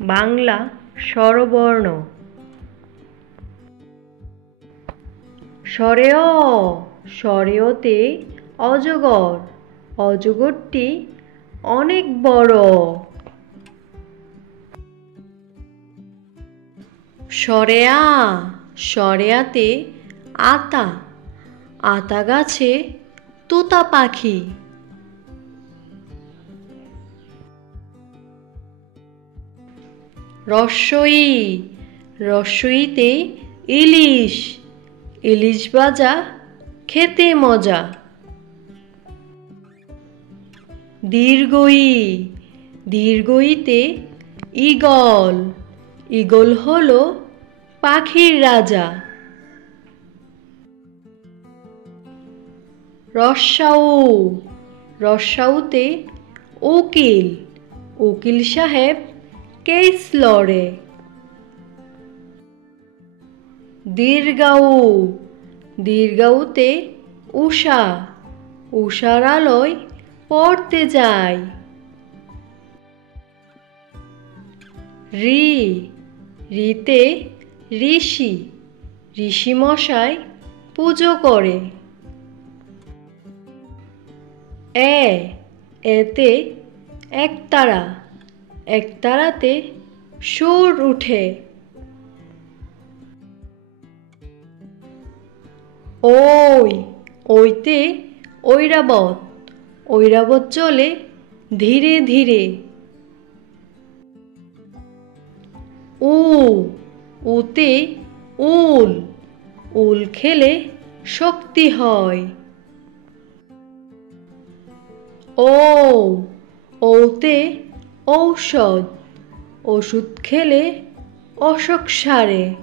বাংলা স্বরবর্ণ। স্বরে অ, স্বরে অতে অজগর, অজগরটি অনেক বড়। স্বরে আ, স্বরে আতে আতা, আতা গাছে তোতা পাখি। রস্বই, রস্বইতে ইলিশ, ইলিশ ভাজা খেতে মজা। দীর্ঘই, দীর্ঘইতে ঈগল, ঈগল হলো পাখির রাজা। রস্যাউ, রস্যাউতে উকিল, উকিল সাহেব কেস লড়ে। দীর্ঘাউ, দীর্ঘাউতে উষা, উষার আলোয় পড়তে যায়। রি, রিতে ঋষি, ঋষি মশাই পুজো করে। এ, এতে একতারা, একতারাতে সুর উঠে। ওই, ওইতে ঐরাবত, ঐরাবত চলে ধীরে ধীরে। উ, উতে উল, উল খেলে শক্তি হয়। ও, ওতে ঔষধ, ওষুধ খেলে অসুখ সারে।